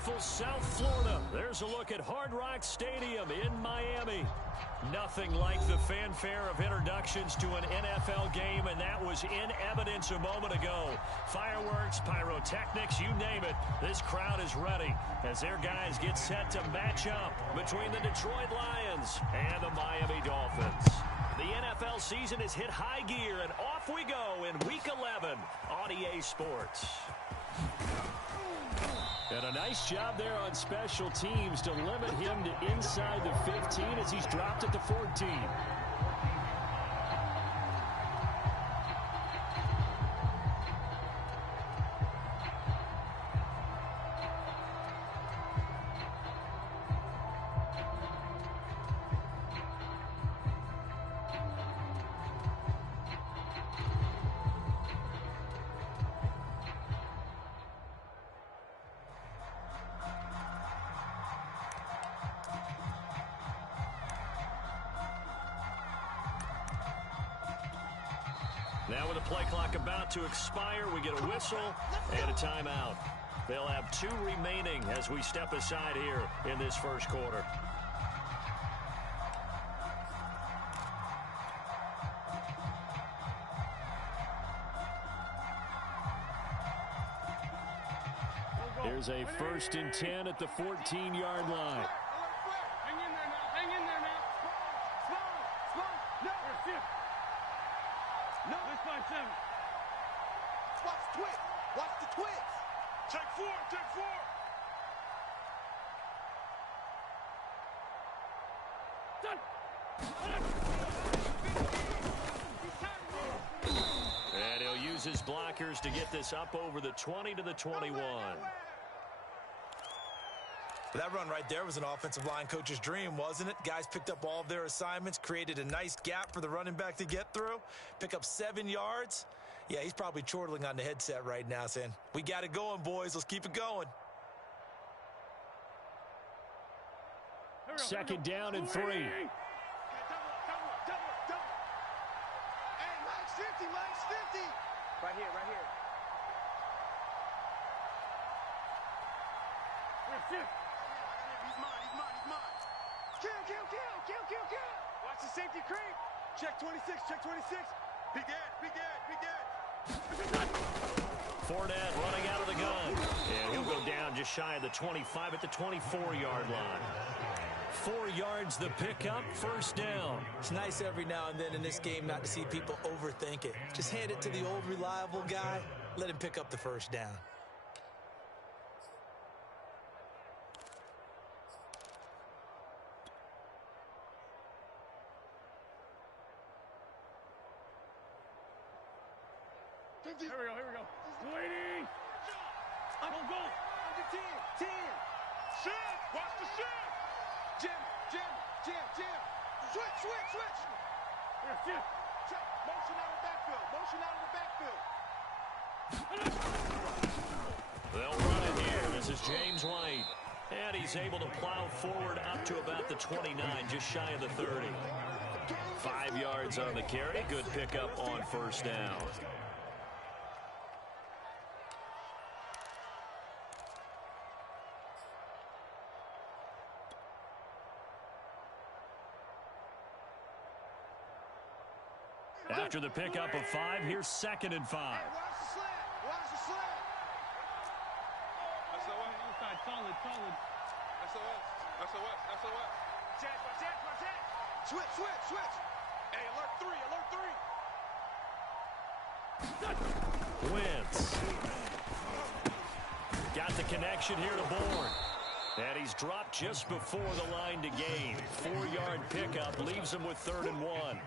beautiful South Florida. There's a look at Hard Rock Stadium in Miami. Nothing like the fanfare of introductions to an NFL game, and that was in evidence a moment ago. Fireworks, pyrotechnics, you name it. This crowd is ready as their guys get set to match up between the Detroit Lions and the Miami Dolphins. The NFL season has hit high gear, and off we go in Week 11 on EA Sports. And a nice job there on special teams to limit him to inside the 15 as he's dropped at the 14. Now with the play clock about to expire, we get a whistle and a timeout. They'll have 2 remaining as we step aside here in this first quarter. Here's a 1st and 10 at the 14-yard line. Hang in there now. Hang in there now. Small. No. No. Let's find 7. Watch the twist. Watch the twist. Take 4. Done. And he'll use his blockers to get this up over the 20 to the 21. That run right there was an offensive line coach's dream, wasn't it? Guys picked up all of their assignments, created a nice gap for the running back to get through, pick up 7 yards. Yeah, he's probably chortling on the headset right now saying, we got it going, boys. Let's keep it going. 2nd down and 3. Double. Hey, Mike's 50. Right here. We're 5th. He's mine. Kill. Watch the safety creep. Check 26. Be dead. Fournette running out of the gun. And he'll go down just shy of the 25 at the 24-yard line. 4 yards the pickup, 1st down. It's nice every now and then in this game not to see people overthink it. Just hand it to the old reliable guy. Let him pick up the 1st down. Here we go. Waiting. Go. Under 10. Shift. Watch the shift. Jim. Switch. We're 5th. Check. Motion out of the backfield. They'll run it here. This is James White. And he's able to plow forward up to about the 29, just shy of the 30. 5 yards on the carry. Good pickup on 1st down. After the pickup of 5, here's 2nd and 5. Watch the slant. SOS. Inside. Solid. SOS. Check. Switch. Hey, alert 3. Wentz. Got the connection here to Bourne. And he's dropped just before the line to gain. 4-yard pickup leaves him with 3rd and 1.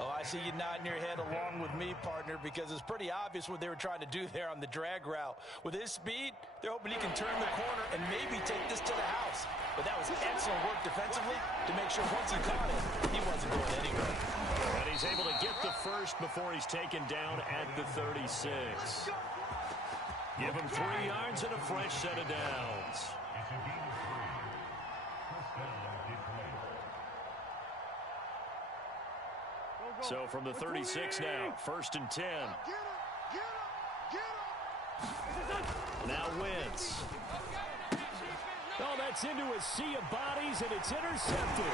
Oh, I see you nodding your head along with me, partner, because it's pretty obvious what they were trying to do there on the drag route. With his speed, they're hoping he can turn the corner and maybe take this to the house. But that was excellent work defensively to make sure once he caught it, he wasn't going anywhere. And he's able to get the 1st before he's taken down at the 36. Give him 3 yards and a fresh set of downs. So from the 36 now, 1st and 10. Get him. Now Wentz. Oh, that's into a sea of bodies, and it's intercepted.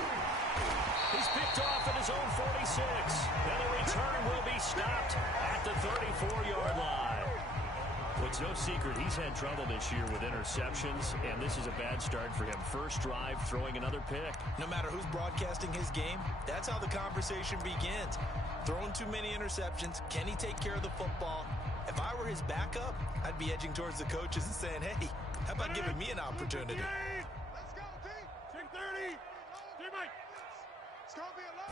He's picked off at his own 46. And the return will be stopped at the 34-yard line. Well, it's no secret he's had trouble this year with interceptions, and this is a bad start for him. First drive, throwing another pick. No matter who's broadcasting his game, that's how the conversation begins. Throwing too many interceptions. Can he take care of the football? If I were his backup, I'd be edging towards the coaches and saying, hey, how about giving me an opportunity? Let's go, T. 10-30. Teammate. It's going to be a lot.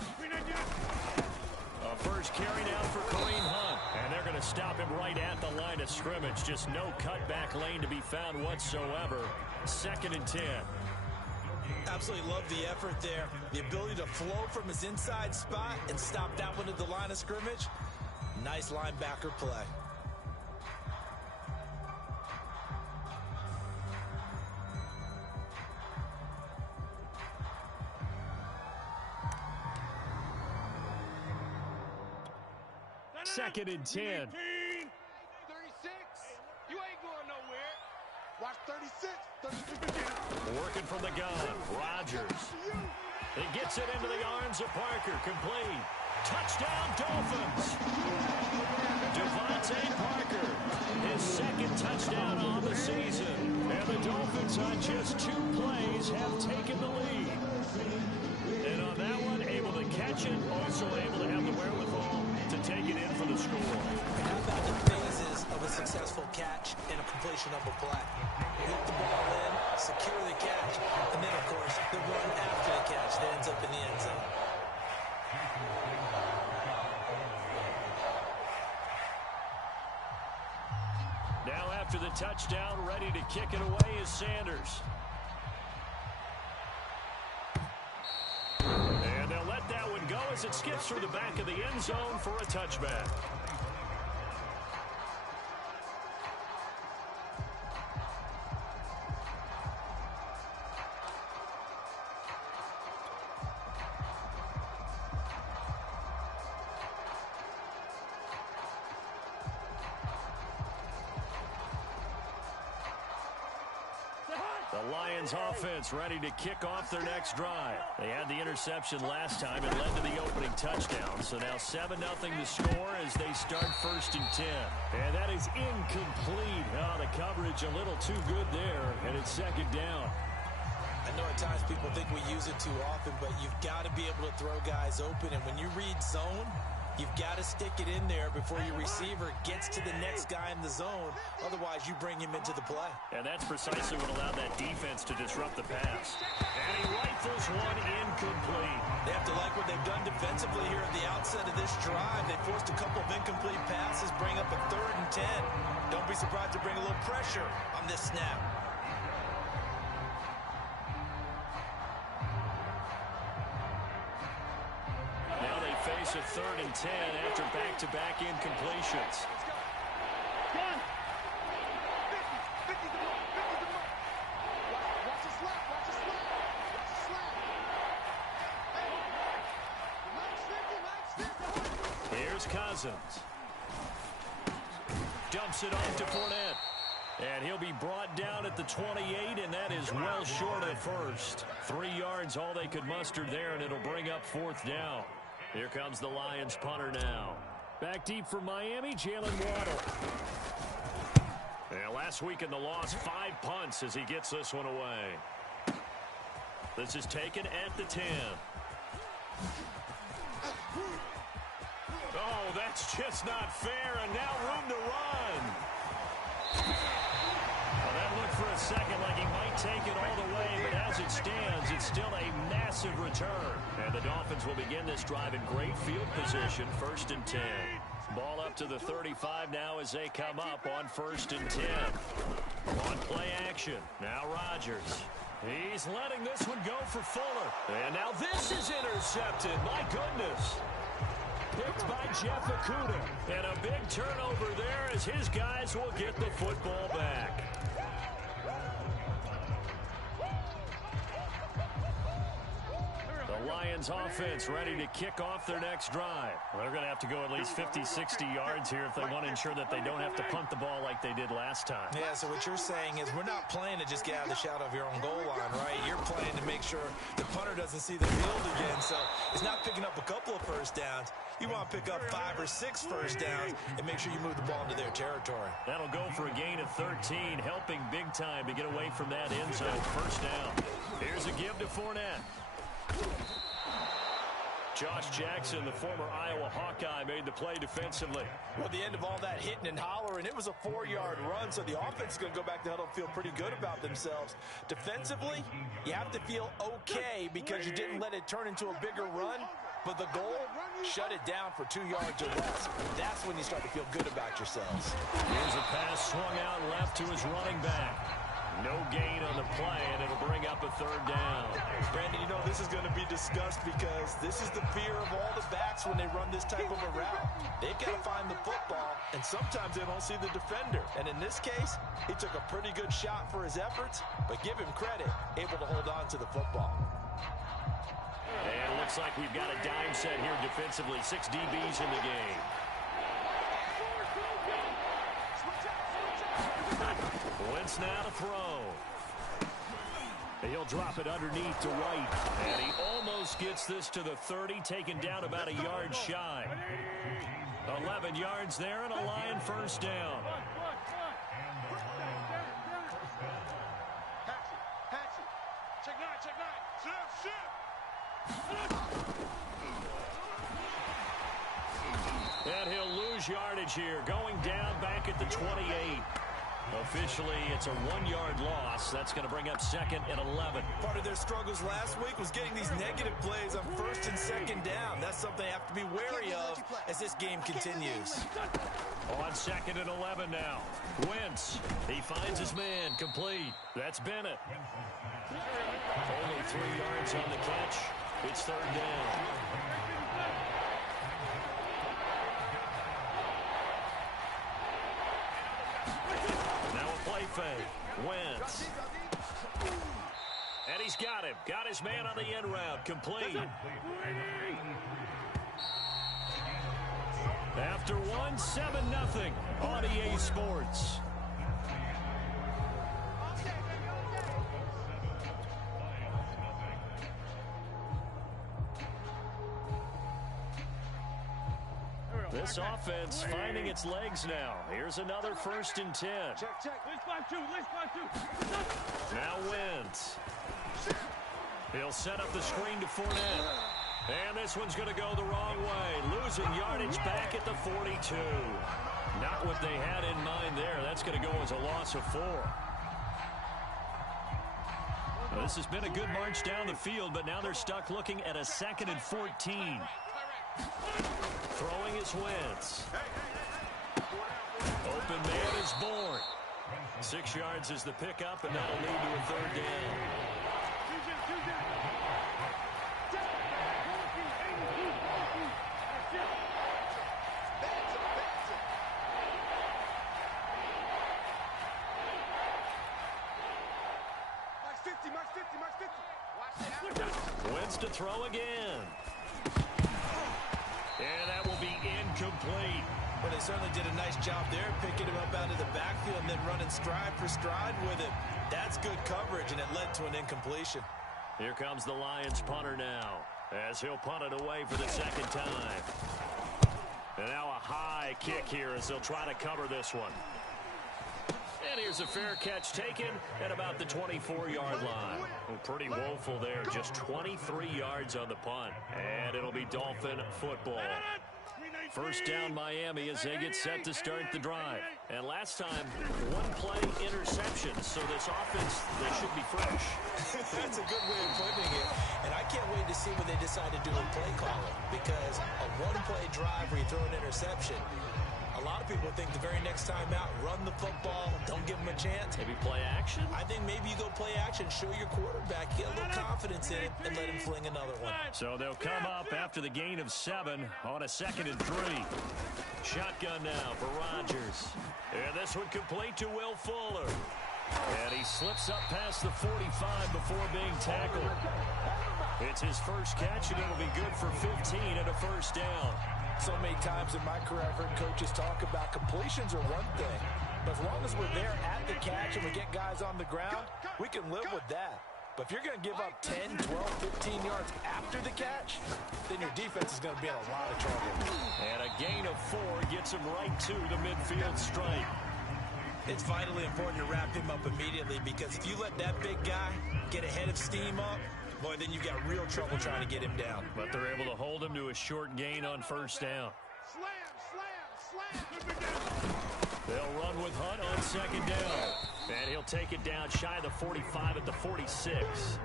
A first carry now for Kareem Hunt. And they're going to stop him right at the line of scrimmage. Just no cutback lane to be found whatsoever. 2nd and 10. Absolutely love the effort there. The ability to flow from his inside spot and stop that one at the line of scrimmage. Nice linebacker play. Second and 10. 36. You ain't going nowhere. Watch 36. 36. Working from the gun. Rodgers. He gets it into the arms of Parker. Complete. Touchdown, Dolphins. Devontae Parker. His 2nd touchdown on the season. And the Dolphins on just 2 plays have taken the lead. And on that one, able to catch it. Also able to have the wherewithal to take it in for the score. How about the phases of a successful catch and a completion of a play? Hit the ball in, secure the catch, and then, of course, the run after the catch that ends up in the end zone. Now after the touchdown, ready to kick it away is Sanders. And they'll let that one go as it skips through the back of the end zone for a touchback. The Lions offense ready to kick off their next drive. They had the interception last time. It led to the opening touchdown. So now 7-0 to score as they start 1st and 10. And that is incomplete. Oh, the coverage a little too good there. And it's 2nd down. I know at times people think we use it too often, but you've got to be able to throw guys open. And when you read zone, you've got to stick it in there before your receiver gets to the next guy in the zone. Otherwise, you bring him into the play. And that's precisely what allowed that defense to disrupt the pass. And he rifles one incomplete. They have to like what they've done defensively here at the outset of this drive. They forced a couple of incomplete passes, bring up a 3rd and 10. Don't be surprised to bring a little pressure on this snap. Now they face a 3rd and 10 after back-to-back incompletions. Here's Cousins. Dumps it off to Fournette. And he'll be brought down at the 28, and that is well short of first. 3 yards, all they could muster there, and it'll bring up 4th down. Here comes the Lions punter now. Back deep for Miami, Jalen Waddle. And last week in the loss, 5 punts as he gets this one away. This is taken at the 10. Oh, that's just not fair, and now room to run. Well, that looked for a second like he might take it all the way, but as it stands, it's still a massive return. And the Dolphins will begin this drive in great field position, 1st and 10. Ball up to the 35 now as they come up on 1st and 10. On play action, now Rodgers. He's letting this one go for Fuller. And now this is intercepted. My goodness. Picked by Jeff Okudah. And a big turnover there as his guys will get the football back. The Lions Lions offense ready to kick off their next drive. Well, they're going to have to go at least 50, 60 yards here if they want to ensure that they don't have to punt the ball like they did last time. Yeah, so what you're saying is we're not playing to just get out of the shadow of your own goal line, right? You're playing to make sure the punter doesn't see the field again. So it's not picking up a couple of first downs. You want to pick up 5 or 6 first downs and make sure you move the ball into their territory. That'll go for a gain of 13, helping big time to get away from that end zone. First down. Here's a give to Fournette. Josh Jackson, the former Iowa Hawkeye, made the play defensively. Well, at the end of all that hitting and hollering, it was a 4-yard run, so the offense is going to go back to huddle and feel pretty good about themselves. Defensively, you have to feel okay because you didn't let it turn into a bigger run, but the goal, shut it down for 2 yards or less. That's when you start to feel good about yourselves. Here's a pass swung out left to his running back. No gain on the play, and it'll bring up a 3rd down. Brandon, you know this is going to be discussed because this is the fear of all the backs when they run this type of a route. They've got to find the football, and sometimes they don't see the defender. And in this case, he took a pretty good shot for his efforts, but give him credit, able to hold on to the football. And it looks like we've got a dime set here defensively. 6 DBs in the game. Wentz now to throw. He'll drop it underneath to White. And he almost gets this to the 30, taken down about a yard shy. 11 yards there and a Lion first down. And he'll lose yardage here, going down back at the 28. Officially, it's a 1-yard loss. That's going to bring up 2nd and 11. Part of their struggles last week was getting these negative plays on 1st and 2nd down. That's something they have to be wary of as this game continues. On 2nd and 11 now. Wentz, he finds his man, complete. That's Bennett. Only 3 yards on the catch. It's 3rd down. Play fake. Wentz. And he's got him. Got his man on the end route. Complete. After 1, 7-0 on EA Sports. This offense finding its legs now. Here's another 1st and 10. Check. Let's 5-2. Now Wentz. He'll set up the screen to Fournette. And this one's going to go the wrong way. Losing yardage back at the 42. Not what they had in mind there. That's going to go as a loss of 4. Well, this has been a good march down the field, but now they're stuck looking at a 2nd and 14. Throwing is Wentz. Open man is born. 6 yards is the pickup, and that'll lead to a 3rd down. Wentz to throw again. And that will be incomplete. Well, they certainly did a nice job there, picking him up out of the backfield and then running stride for stride with him. That's good coverage, and it led to an incompletion. Here comes the Lions punter now, as he'll punt it away for the 2nd time. And now a high kick here as they'll try to cover this one. And here's a fair catch taken at about the 24-yard line. Well, pretty woeful there, just 23 yards on the punt. And it'll be Dolphin football. First down Miami as they get set to start the drive. And last time, 1-play interception, so this offense, they should be fresh. That's a good way of putting it. And I can't wait to see what they decide to do in play calling, because a 1-play drive where you throw an interception, a lot of people think the very next time out, run the football, don't give them a chance. Maybe play action? I think maybe you go play action, show your quarterback, get a little confidence in it, and let him fling another one. So they'll come up after the gain of 7 on a 2nd and 3. Shotgun now for Rodgers. And this one complete to Will Fuller. And he slips up past the 45 before being tackled. It's his first catch, and it'll be good for 15 and a first down. So many times in my career I've heard coaches talk about completions are one thing. But as long as we're there at the catch and we get guys on the ground, we can live with that. But if you're going to give up 10, 12, 15 yards after the catch, then your defense is going to be in a lot of trouble. And a gain of 4 gets him right to the midfield stripe. It's vitally important to wrap him up immediately, because if you let that big guy get a head of steam up, boy, then you've got real trouble trying to get him down. But they're able to hold him to a short gain on first down. They'll run with Hunt on second down. And he'll take it down shy of the 45 at the 46.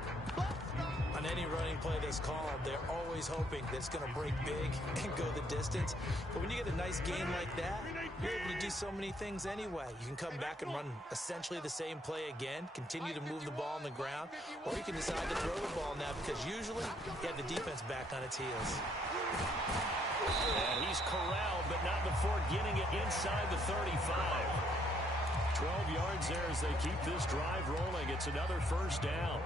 On any running play that's called, they're always hoping that it's going to break big and go the distance. But when you get a nice gain like that, you're able to do so many things anyway. You can come back and run essentially the same play again, continue to move the ball on the ground, or you can decide to throw the ball now, because usually you have the defense back on its heels. And he's corralled, but not before getting it inside the 35. 12 yards there as they keep this drive rolling. It's another first down.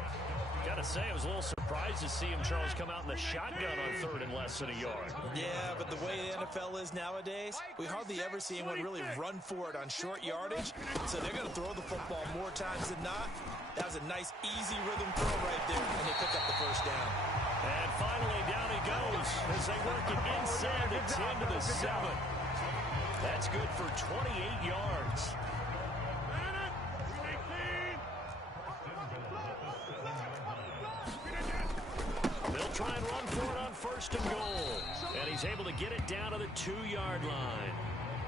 Got to say, I was a little surprised to see him, Charles, come out in the shotgun on third and less than a yard. Yeah, but the way the NFL is nowadays, we hardly ever see anyone really run for it on short yardage. So they're going to throw the football more times than not. That was a nice, easy rhythm throw right there, and they pick up the first down. And finally, down he goes as they work it inside the 10 to the 7. That's good for 28 yards. They'll try and run for it on first and goal. And he's able to get it down to the 2-yard line.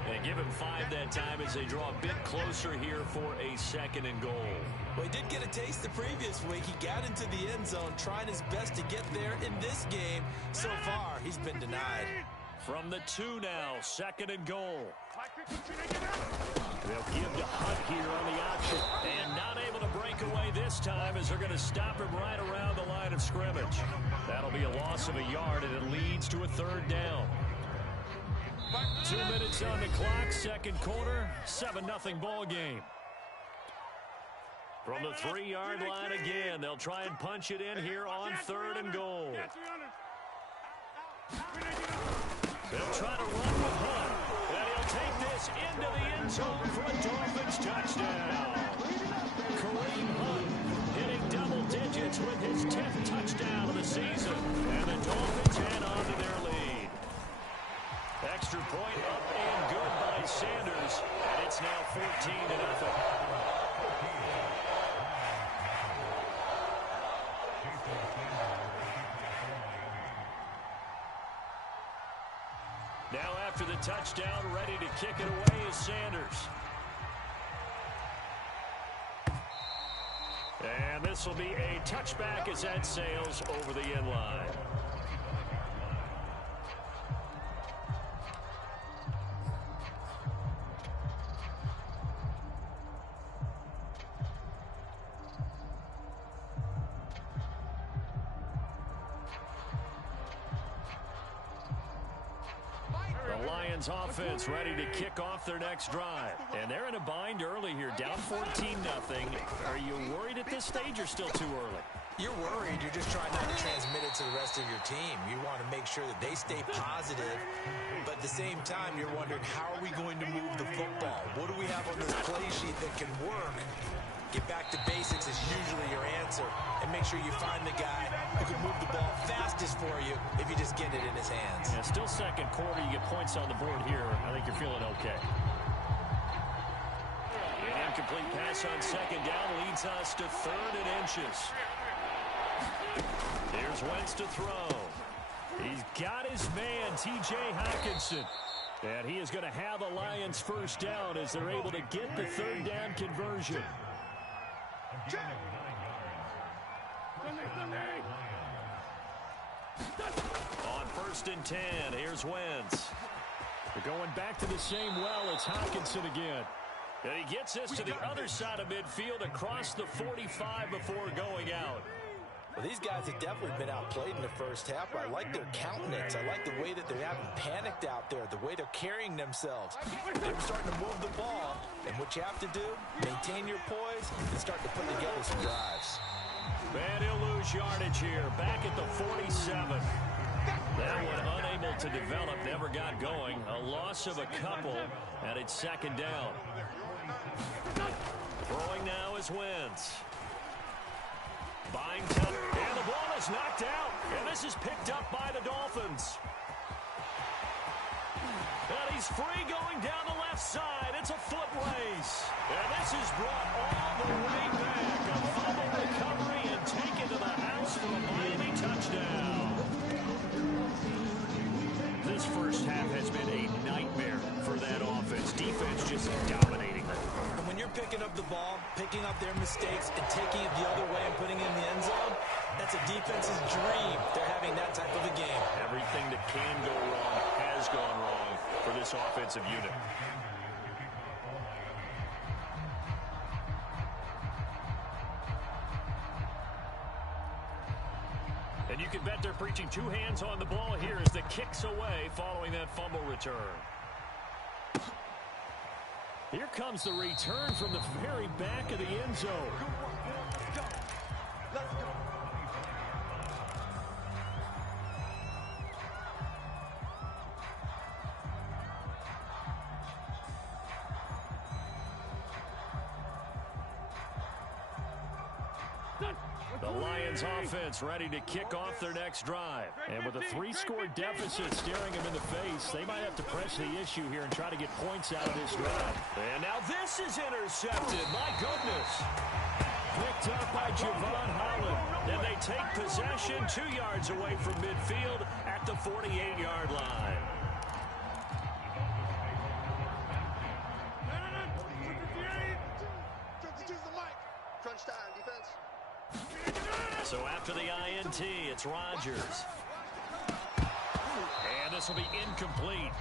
And give him 5 that time as they draw a bit closer here for a second and goal. Well, he did get a taste the previous week. He got into the end zone, trying his best to get there in this game. So far, he's been denied. From the 2 now, second and goal. They'll give to Hunt here on the option. And not able to break away this time as they're going to stop him right around the line of scrimmage. That'll be a loss of a yard, and it leads to a third down. 2 minutes on the clock, second quarter, 7-0 ball game. From the 3-yard line again, they'll try and punch it in here on third and goal. They'll try to run with Hunt, and he'll take this into the end zone for a Dolphins touchdown. Kareem Hunt hitting double digits with his 10th touchdown of the season, and the Dolphins head on to their lead. Extra point up and good by Sanders, and it's now 14-0. Now after the touchdown, ready to kick it away is Sanders. And this will be a touchback as that sails over the end line. Offense ready to kick off their next drive. And they're in a bind early here, down 14-0. Are you worried at this stage or still too early? You're worried. You're just trying not to transmit it to the rest of your team. You want to make sure that they stay positive. But at the same time, you're wondering, how are we going to move the football? What do we have on this play sheet that can work? Get back to basics is usually your answer. And make sure you find the guy who can move the ball fastest for you if you just get it in his hands. Yeah, still second quarter. You get points on the board here. I think you're feeling okay. An incomplete pass on second down leads us to third and inches. Here's Wentz to throw. He's got his man, T.J. Hockenson. And he is going to have the Lions first down as they're able to get the third down conversion. On first and 10, here's Wentz. They're going back to the same well. It's Hockenson again. And he gets this to the other side of midfield across the 45 before going out. Well, these guys have definitely been outplayed in the first half. I like their countenance. I like the way that they haven't panicked out there, the way they're carrying themselves. They're starting to move the ball, and what you have to do, maintain your poise and start to put together some drives. And he'll lose yardage here, back at the 47. That one unable to develop, never got going. A loss of a couple, and it's second down. Throwing now is Wentz. Buying time, and the ball is knocked out, and this is picked up by the Dolphins. And he's free going down the left side. It's a foot race. And this is brought all the way back. A fumble recovery and taken to the house for a Miami touchdown. This first half has been a nightmare for that offense. Defense just dominating them. And when you're picking up the ball, picking up their mistakes, and taking it the other way and putting it in the end zone, that's a defense's dream. They're having that type of a game. Everything that can go wrong has gone wrong for this offensive unit. And you can bet they're preaching two hands on the ball here as the kick's away following that fumble return. Here comes the return from the very back of the end zone. Let's go. The Lions offense ready to kick off their next drive. And with a 3-score deficit staring them in the face, they might have to press the issue here and try to get points out of this drive. And now this is intercepted. My goodness. Picked up by Javon Holland. And they take possession 2 yards away from midfield at the 48-yard line. Crunch time, defense. So after the INT, it's Rodgers. And this will be incomplete.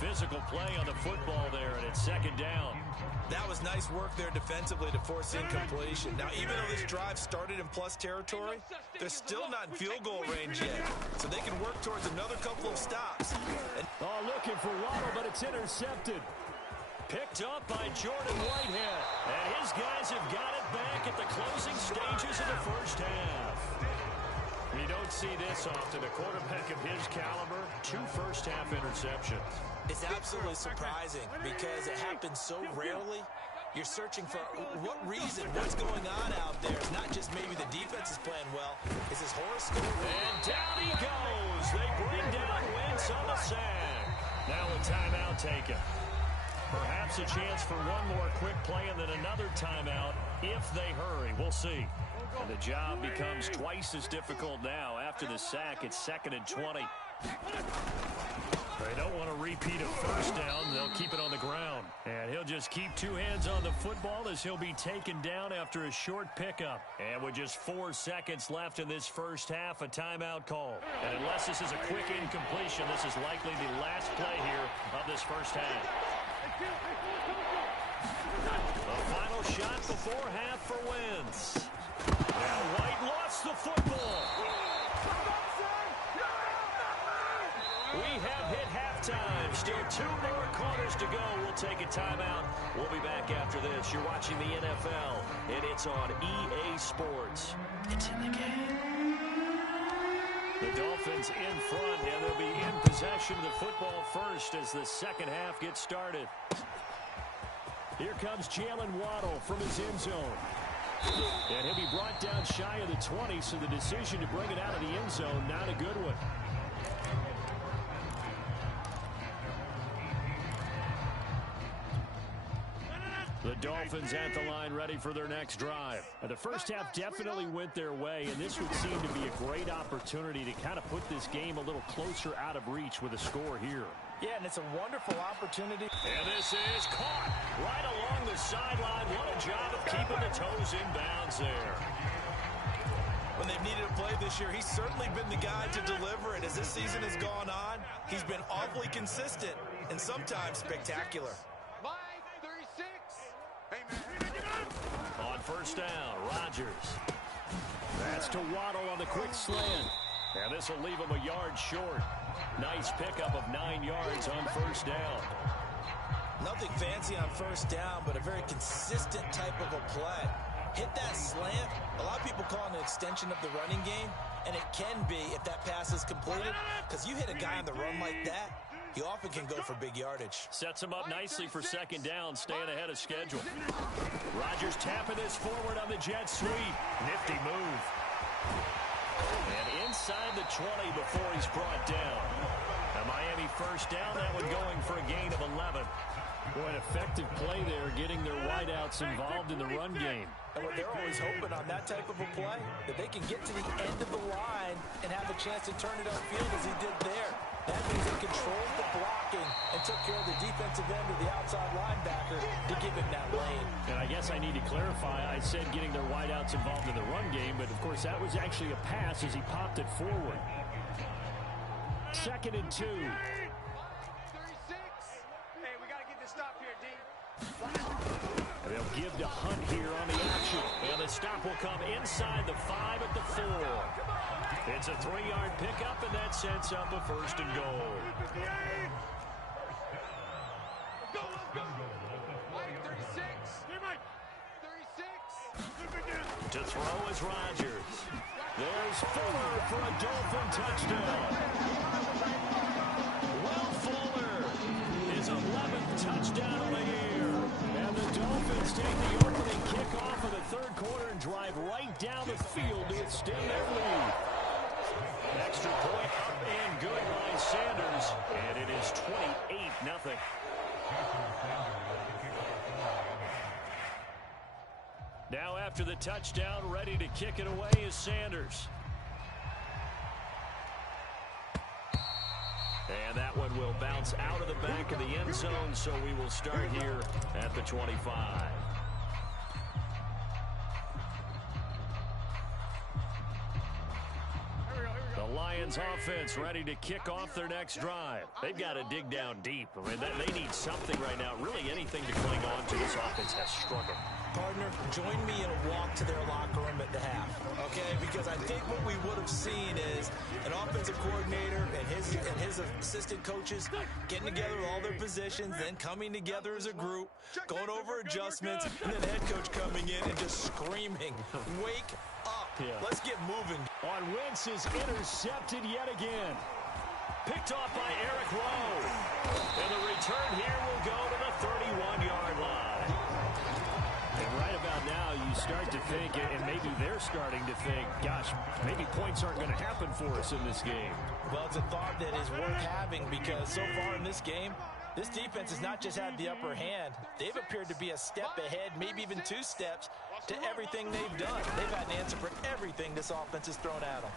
Physical play on the football there, and it's second down. That was nice work there defensively to force incompletion. Now, even though this drive started in plus territory, they're still not in field goal range yet. So they can work towards another couple of stops. Looking for Waddle, but it's intercepted. Picked up by Jordan Whitehead. And his guys have got it back at the closing stages of the first half. You don't see this often. A quarterback of his caliber, 2 first-half interceptions. It's absolutely surprising because it happens so rarely. You're searching for what reason, what's going on out there. It's not just maybe the defense is playing well. It's his horoscope. And down he goes. They bring down Wentz on the sack. Now a timeout taken. Perhaps a chance for one more quick play and then another timeout if they hurry. We'll see. And the job becomes twice as difficult now. After the sack, it's 2nd and 20. They don't want to repeat a first down. They'll keep it on the ground. And he'll just keep 2 hands on the football as he'll be taken down after a short pickup. And with just 4 seconds left in this first half, a timeout call. And unless this is a quick incompletion, this is likely the last play here of this first half. The final shot before half for Wentz. Now White lost the football. We have hit halftime. Still 2 more quarters to go. We'll take a timeout. We'll be back after this. You're watching the NFL, and it's on EA Sports. It's in the game. The Dolphins in front, and they'll be in possession of the football first as the second half gets started. Here comes Jalen Waddle from his end zone. And he'll be brought down shy of the 20, so the decision to bring it out of the end zone, not a good one. The Dolphins at the line ready for their next drive. And the first half definitely went their way, and this would seem to be a great opportunity to kind of put this game a little closer out of reach with a score here. Yeah, and it's a wonderful opportunity. And this is caught right along the sideline. What a job of keeping the toes in bounds there. When they've needed a play this year, he's certainly been the guy to deliver it. As this season has gone on, he's been awfully consistent and sometimes spectacular. On first down, Rodgers. That's to Waddle on the quick slant. And this will leave him a yard short. Nice pickup of 9 yards on first down. Nothing fancy on first down, but a very consistent type of a play. Hit that slant. A lot of people call it an extension of the running game, and it can be if that pass is completed, because you hit a guy on the run like that, he often can go for big yardage. Sets him up nicely for second down, staying ahead of schedule. Rodgers tapping this forward on the jet sweep. Nifty move. And inside the 20 before he's brought down. A Miami first down, that one going for a gain of 11. Boy, an effective play there, getting their wideouts involved in the run game. And what they're always hoping on that type of a play, that they can get to the end of the line and have a chance to turn it upfield as he did there. That means they controlled the blocking and took care of the defensive end of the outside linebacker to give him that lane. And I guess I need to clarify, I said getting their wideouts involved in the run game, but of course that was actually a pass as he popped it forward. 2nd and 2. 36. Hey, we got to get this stop here, D. And they'll give to Hunt here on the action. And the stop will come inside the 5 at the 4. It's a 3-yard pickup, and that sets up a 1st and goal. Let's go, let's go. Mike, 36. Hey, Mike. 36. To throw is Rodgers. There's Fuller for a Dolphin touchdown. Will Fuller, his 11th touchdown of the year. And the Dolphins take the opening kickoff of the 3rd quarter and drive right down the field to extend their lead. Extra point up and good by Sanders. And it is 28-0. Now after the touchdown, ready to kick it away is Sanders. And that one will bounce out of the back of the end zone, so we will start here at the 25. The Lions offense ready to kick off their next drive. They've got to dig down deep. I mean, they need something right now, really anything to cling on to. This offense has struggled. Partner, join me in a walk to their locker room at the half, okay? Because I think what we would have seen is an offensive coordinator and his assistant coaches getting together with all their positions, then coming together as a group, going over adjustments, and then the head coach coming in and just screaming, wake up. Yeah. Let's get moving. On Wentz is intercepted yet again. Picked off by Eric Rowe. And the return here will go to the 31-yard line. And right about now, you start to think, and maybe they're starting to think, gosh, maybe points aren't going to happen for us in this game. Well, it's a thought that is worth having because so far in this game, this defense has not just had the upper hand. They've appeared to be a step ahead, maybe even 2 steps, to everything they've done. They've had an answer for everything this offense has thrown at them.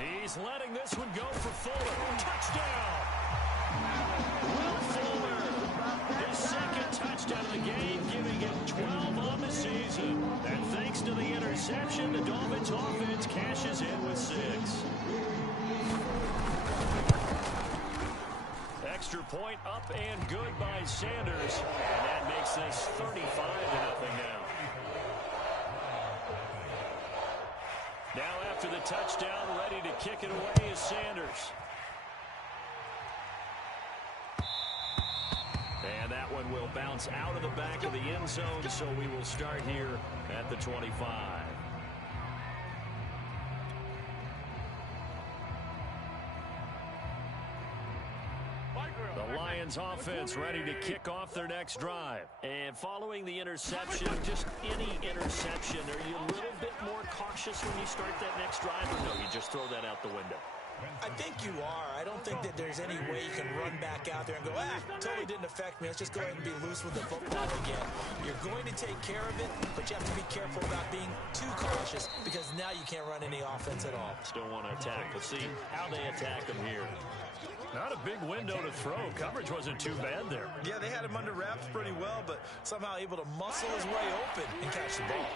He's letting this one go for Fuller. Touchdown! Will Fuller, his 2nd touchdown of the game, giving him 12 on the season. And thanks to the interception, the Dolphins offense cashes in with 6. Extra point up and good by Sanders. And that makes this 35-0 now. Now after the touchdown, ready to kick it away is Sanders. And that one will bounce out of the back of the end zone, so we will start here at the 25. The Lions offense ready to kick off their next drive. And following the interception, just any interception, are you a little bit more cautious when you start that next drive, or no, you just throw that out the window? I think you are. I don't think that there's any way you can run back out there and go, totally didn't affect me. Let's just go ahead and be loose with the football again. You're going to take care of it, but you have to be careful about being too cautious because now you can't run any offense at all. Still want to attack. Let's see how they attack him here. Not a big window to throw. Coverage wasn't too bad there. Yeah, they had him under wraps pretty well, but somehow able to muscle his way open and catch the ball.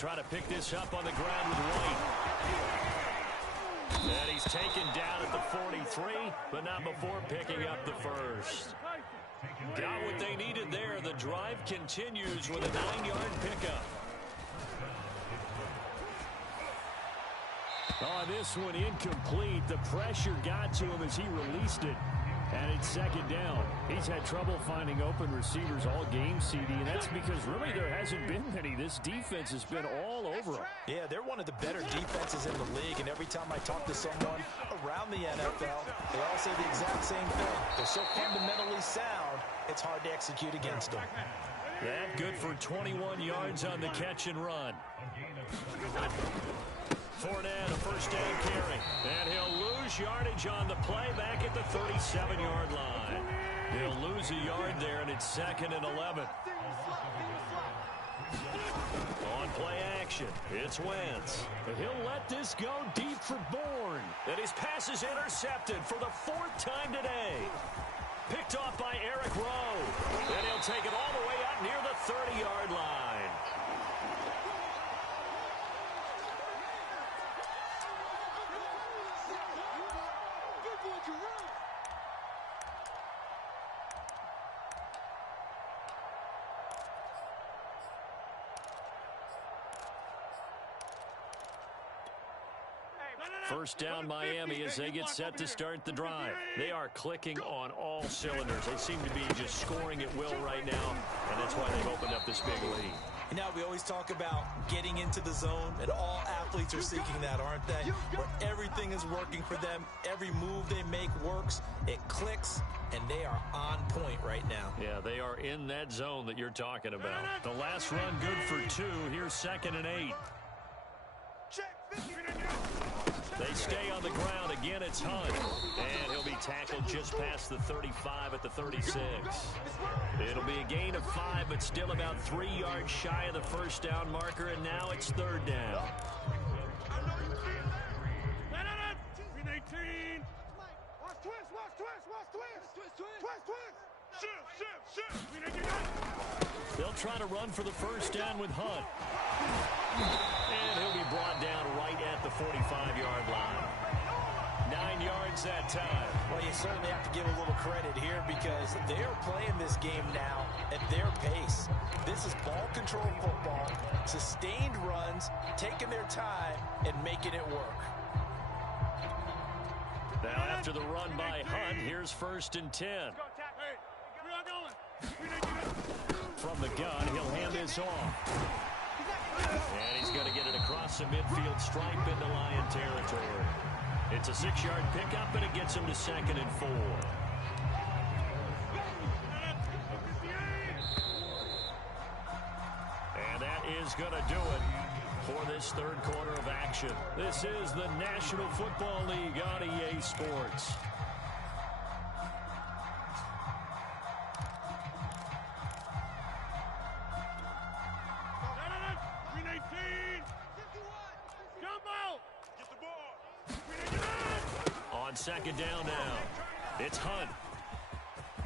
try to pick this up on the ground with White. And he's taken down at the 43, but not before picking up the first. Got what they needed there. The drive continues with a 9-yard pickup. Oh, this one incomplete. The pressure got to him as he released it. And it's second down. He's had trouble finding open receivers all game, CD, and that's because really there hasn't been many. This defense has been all over them. Yeah, they're one of the better defenses in the league, and every time I talk to someone around the NFL, they all say the exact same thing. They're so fundamentally sound, it's hard to execute against them. That good for 21 yards on the catch and run. Fournette, a first down carry. And he'll lose yardage on the play back at the 37-yard line. He'll lose a yard there, and it's 2nd and 11. On play action, it's Wentz. He'll let this go deep for Bourne. And his pass is intercepted for the 4th time today. Picked off by Eric Rowe. And he'll take it all the way out near the 30-yard line. First down Miami as they get set to start the drive. They are clicking on all cylinders. They seem to be just scoring at will right now, and that's why they've opened up this big lead. And now we always talk about getting into the zone, and all athletes are seeking that, aren't they? Where everything is working for them. Every move they make works. It clicks, and they are on point right now. Yeah, they are in that zone that you're talking about. The last run good for 2. Here's 2nd and 8. They stay on the ground. Again, it's Hunt. And he'll be tackled just past the 35 at the 36. It'll be a gain of 5, but still about 3 yards shy of the first down marker, and now it's 3rd down. They'll try to run for the first down with Hunt. And he'll be brought down right at the 45-yard line. 9 yards that time. Well, you certainly have to give a little credit here because they're playing this game now at their pace. This is ball control football, sustained runs, taking their time, and making it work. Now after the run by Hunt, here's 1st and 10. From the gun, he'll hand this off. And he's going to get it across the midfield stripe into Lion territory. It's a 6-yard pickup, and it gets him to 2nd and 4. And that is going to do it for this 3rd quarter of action. This is the National Football League on EA Sports. On 2nd down now, it's Hunt.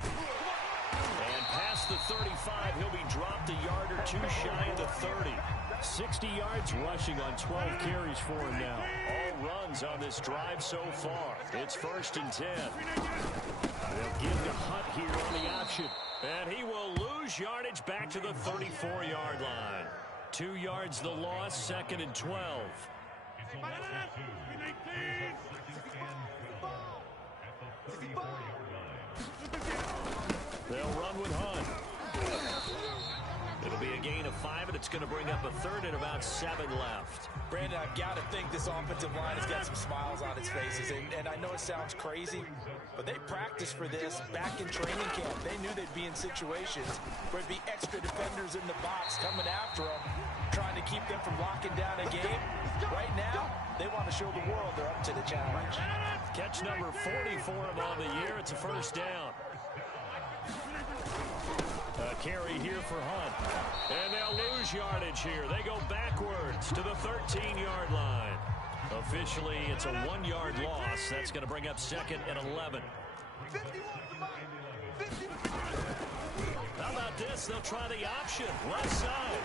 And past the 35, he'll be dropped a yard or 2 shy of the 30. 60 yards rushing on 12 carries for him now. All runs on this drive so far. It's 1st and 10. They'll give to Hunt here on the option. And he will lose yardage back to the 34-yard line. 2 yards the loss, 2nd and 12. They'll run with Hunt. It'll be a gain of 5, and it's going to bring up a 3rd and about 7 left. Brandon, I've got to think this offensive line has got some smiles on its faces. And I know it sounds crazy, but they practiced for this back in training camp. They knew they'd be in situations where there'd be extra defenders in the box coming after them, trying to keep them from locking down a game. Right now, they want to show the world they're up to the challenge. Catch number 40 for him on the year. It's a 1st down. A carry here for Hunt. And they'll lose yardage here. They go backwards to the 13-yard line. Officially, it's a 1-yard loss. That's going to bring up 2nd and 11. How about this? They'll try the option. Left side.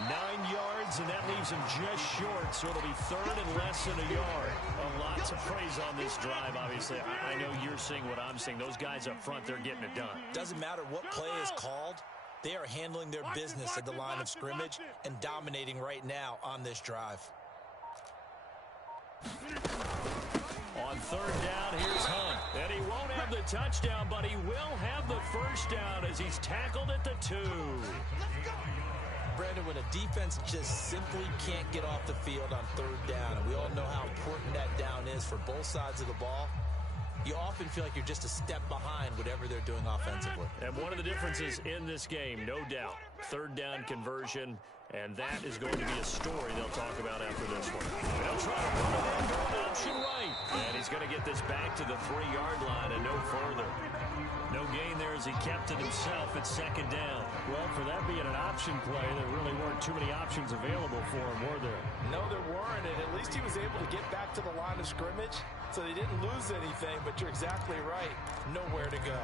9 yards, and that leaves him just short, so it'll be third and less than a yard. A lot to praise on this drive, obviously. I know you're seeing what I'm seeing. Those guys up front, they're getting it done. Doesn't matter what play is called. They are handling their business at the line of scrimmage and dominating right now on this drive. On third down, here's Hunt. And he won't have the touchdown, but he will have the first down as he's tackled at the 2. Brandon, when a defense just simply can't get off the field on third down, and we all know how important that down is for both sides of the ball, you often feel like you're just a step behind whatever they're doing offensively. And one of the differences in this game, no doubt, third down conversion, and that is going to be a story they'll talk about after this one. They'll try to run it in, going option right. And he's going to get this back to the 3-yard line and no further. No gain there as he kept it himself at second down. Well, for that being an option play, there really weren't too many options available for him, were there? No, there weren't, and at least he was able to get back to the line of scrimmage, so they didn't lose anything, but you're exactly right. Nowhere to go.